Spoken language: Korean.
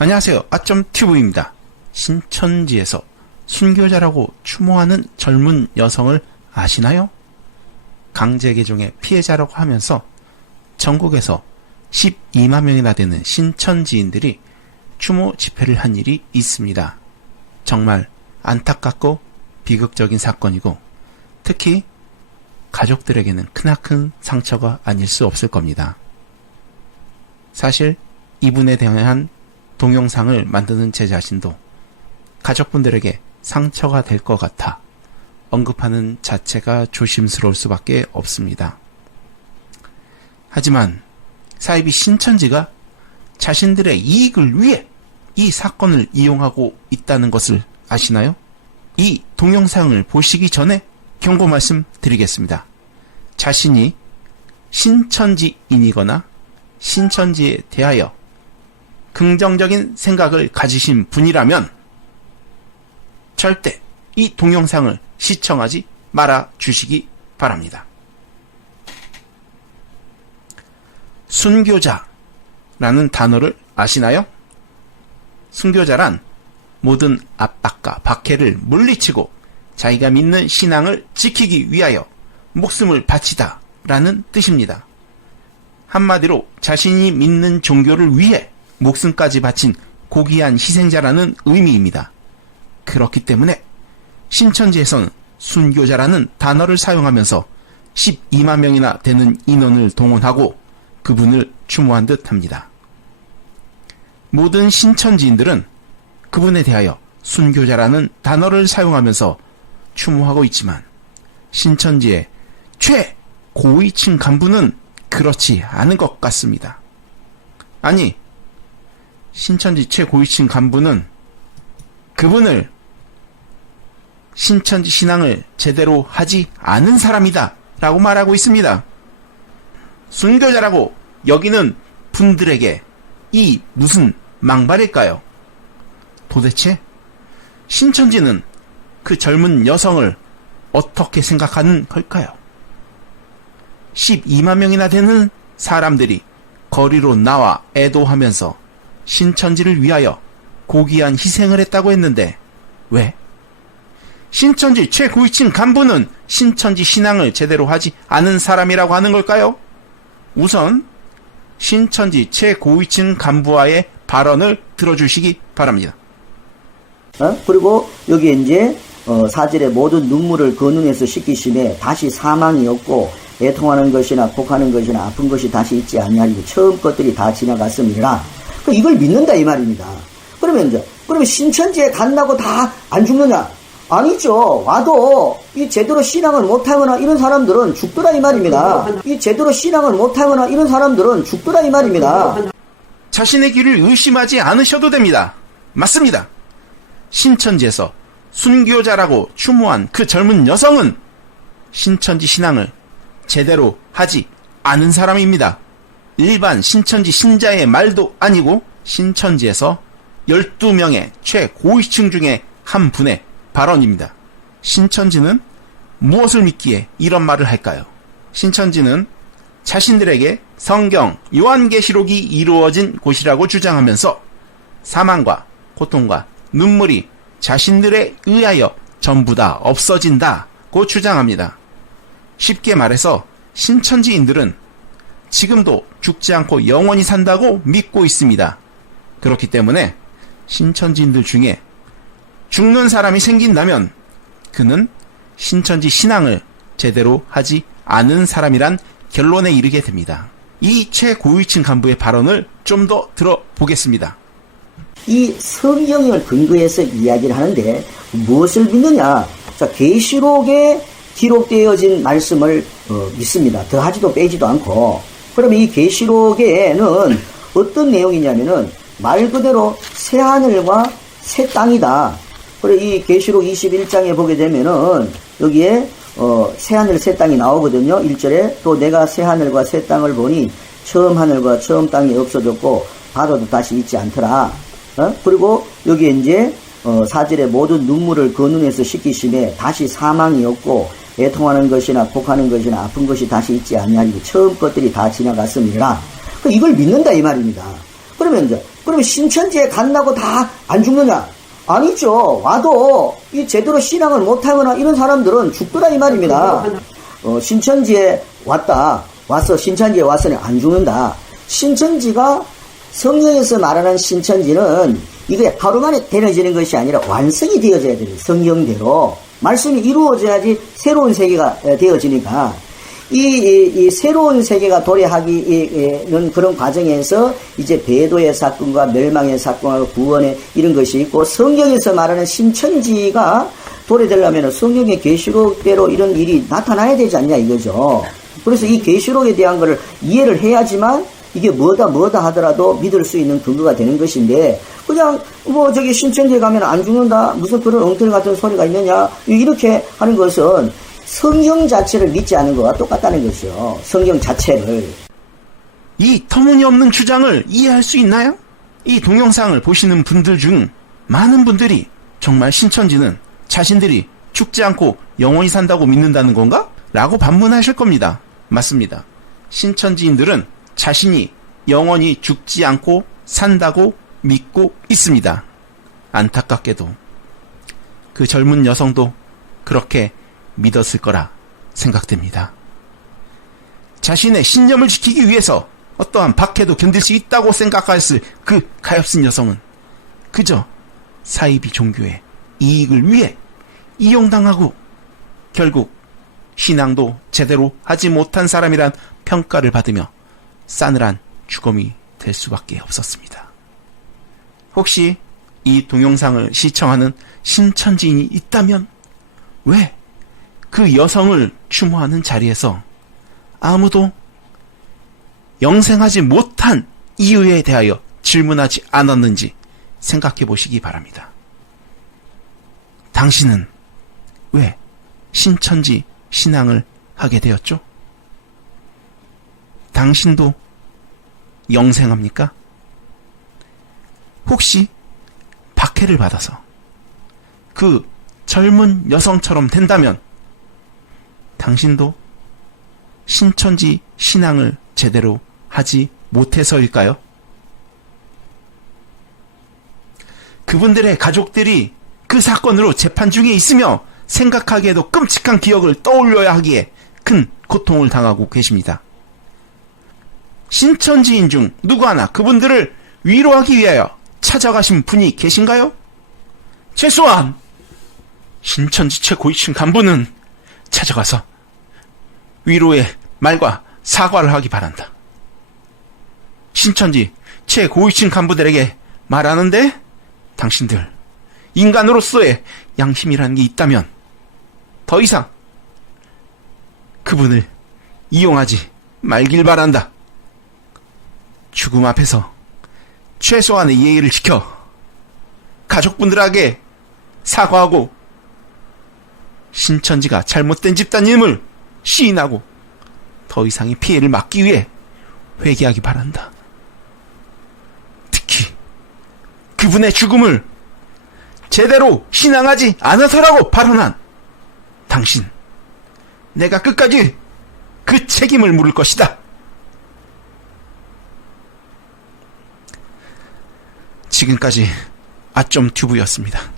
안녕하세요. 아점 튜브입니다. 신천지에서 순교자라고 추모하는 젊은 여성을 아시나요? 강제 개종의 피해자라고 하면서 전국에서 12만 명이나 되는 신천지인들이 추모 집회를 한 일이 있습니다. 정말 안타깝고 비극적인 사건이고 특히 가족들에게는 크나큰 상처가 아닐 수 없을 겁니다. 사실 이분에 대한 동영상을 만드는 제 자신도 가족분들에게 상처가 될 것 같아 언급하는 자체가 조심스러울 수밖에 없습니다. 하지만 사이비 신천지가 자신들의 이익을 위해 이 사건을 이용하고 있다는 것을 아시나요? 이 동영상을 보시기 전에 경고 말씀 드리겠습니다. 자신이 신천지인이거나 신천지에 대하여 긍정적인 생각을 가지신 분이라면 절대 이 동영상을 시청하지 말아 주시기 바랍니다. 순교자라는 단어를 아시나요? 순교자란 모든 압박과 박해를 물리치고 자기가 믿는 신앙을 지키기 위하여 목숨을 바치다 라는 뜻입니다. 한마디로 자신이 믿는 종교를 위해 목숨까지 바친 고귀한 희생자라는 의미입니다. 그렇기 때문에 신천지에서는 순교자라는 단어를 사용하면서 12만 명이나 되는 인원을 동원하고 그분을 추모한 듯 합니다. 모든 신천지인들은 그분에 대하여 순교자라는 단어를 사용하면서 추모하고 있지만 신천지의 최고위층 간부는 그렇지 않은 것 같습니다. 아니, 신천지 최고위층 간부는 그분을 신천지 신앙을 제대로 하지 않은 사람이다 라고 말하고 있습니다. 순교자라고 여기는 분들에게 이 무슨 망발일까요? 도대체 신천지는 그 젊은 여성을 어떻게 생각하는 걸까요? 12만 명이나 되는 사람들이 거리로 나와 애도하면서 신천지를 위하여 고귀한 희생을 했다고 했는데 왜? 신천지 최고위층 간부는 신천지 신앙을 제대로 하지 않은 사람이라고 하는 걸까요? 우선 신천지 최고위층 간부와의 발언을 들어주시기 바랍니다. 어? 그리고 여기 이제 어, 사절에 모든 눈물을 그 눈에서 씻기심에 다시 사망이 없고 애통하는 것이나 곡하는 것이나 아픈 것이 다시 있지 아니하리고 처음 것들이 다 지나갔습니다. 그 이걸 믿는다 이 말입니다. 그러면 이제 그러면 신천지에 간다고 다 안 죽느냐? 아니죠. 와도 이 제대로 신앙을 못하거나 이런 사람들은 죽더라 이 말입니다. 이 제대로 신앙을 못하거나 이런 사람들은 죽더라 이 말입니다. 자신의 길을 의심하지 않으셔도 됩니다. 맞습니다. 신천지에서 순교자라고 추모한 그 젊은 여성은 신천지 신앙을 제대로 하지 않은 사람입니다. 일반 신천지 신자의 말도 아니고 신천지에서 12명의 최고위층 중에 한 분의 발언입니다. 신천지는 무엇을 믿기에 이런 말을 할까요? 신천지는 자신들에게 성경, 요한계시록이 이루어진 곳이라고 주장하면서 사망과 고통과 눈물이 자신들에 의하여 전부 다 없어진다고 주장합니다. 쉽게 말해서 신천지인들은 지금도 죽지 않고 영원히 산다고 믿고 있습니다. 그렇기 때문에 신천지인들 중에 죽는 사람이 생긴다면 그는 신천지 신앙을 제대로 하지 않은 사람이란 결론에 이르게 됩니다. 이 최고위층 간부의 발언을 좀 더 들어보겠습니다. 이 성경을 근거해서 이야기를 하는데 무엇을 믿느냐? 자, 계시록에 기록되어진 말씀을 어, 믿습니다. 더하지도 빼지도 않고. 그러면 이 계시록에는 어떤 내용이냐면은 말 그대로 새 하늘과 새 땅이다. 그리고 이 계시록 21장에 보게 되면은 여기에 어, 새 하늘 새 땅이 나오거든요. 1절에 또 내가 새 하늘과 새 땅을 보니 처음 하늘과 처음 땅이 없어졌고 바다도 다시 있지 않더라. 어? 그리고 여기에 이제 어, 사절에 모든 눈물을 그 눈에서 씻기심에 다시 사망이 없고 애통하는 것이나 곡하는 것이나 아픈 것이 다시 있지 아니하리고 처음 것들이 다 지나갔습니다. 그 이걸 믿는다 이 말입니다. 그러면 이제 그러면 신천지에 간다고 다 안 죽느냐? 아니죠. 와도 이 제대로 신앙을 못하거나 이런 사람들은 죽더라 이 말입니다. 어, 신천지에 왔다. 와서 신천지에 왔으니 안 죽는다. 신천지가 성경에서 말하는 신천지는 이게 하루 만에 되어지는 것이 아니라 완성이 되어져야 돼요. 성경대로. 말씀이 이루어져야지 새로운 세계가 에, 되어지니까 이, 이, 이 새로운 세계가 도래하기는 그런 과정에서 이제 배도의 사건과 멸망의 사건과 구원의 이런 것이 있고 성경에서 말하는 신천지가 도래되려면 성경의 계시록대로 이런 일이 나타나야 되지 않냐 이거죠. 그래서 이 계시록에 대한 것을 이해를 해야지만 이게 뭐다 뭐다 하더라도 믿을 수 있는 근거가 되는 것인데 그냥 뭐 저기 신천지에 가면 안 죽는다 무슨 그런 엉터리 같은 소리가 있느냐 이렇게 하는 것은 성경 자체를 믿지 않은 것과 똑같다는 것이요. 성경 자체를. 이 터무니없는 주장을 이해할 수 있나요? 이 동영상을 보시는 분들 중 많은 분들이 정말 신천지는 자신들이 죽지 않고 영원히 산다고 믿는다는 건가? 라고 반문하실 겁니다. 맞습니다. 신천지인들은 자신이 영원히 죽지 않고 산다고 믿고 있습니다. 안타깝게도 그 젊은 여성도 그렇게 믿었을 거라 생각됩니다. 자신의 신념을 지키기 위해서 어떠한 박해도 견딜 수 있다고 생각했을 그 가엾은 여성은 그저 사이비 종교의 이익을 위해 이용당하고 결국 신앙도 제대로 하지 못한 사람이란 평가를 받으며 싸늘한 죽음이 될 수밖에 없었습니다. 혹시 이 동영상을 시청하는 신천지인이 있다면 왜 그 여성을 추모하는 자리에서 아무도 영생하지 못한 이유에 대하여 질문하지 않았는지 생각해 보시기 바랍니다. 당신은 왜 신천지 신앙을 하게 되었죠? 당신도 영생합니까? 혹시 박해를 받아서 그 젊은 여성처럼 된다면 당신도 신천지 신앙을 제대로 하지 못해서일까요? 그분들의 가족들이 그 사건으로 재판 중에 있으며 생각하기에도 끔찍한 기억을 떠올려야 하기에 큰 고통을 당하고 계십니다. 신천지인 중 누구 하나 그분들을 위로하기 위하여 찾아가신 분이 계신가요? 최소한 신천지 최고위층 간부는 찾아가서 위로의 말과 사과를 하기 바란다. 신천지 최고위층 간부들에게 말하는데 당신들 인간으로서의 양심이라는 게 있다면 더 이상 그분을 이용하지 말길 바란다. 죽음 앞에서 최소한의 예의를 지켜 가족분들에게 사과하고 신천지가 잘못된 집단임을 시인하고 더 이상의 피해를 막기 위해 회개하기 바란다. 특히 그분의 죽음을 제대로 신앙하지 않아서라고 발언한 당신, 내가 끝까지 그 책임을 물을 것이다. 지금까지 아점 튜브였습니다.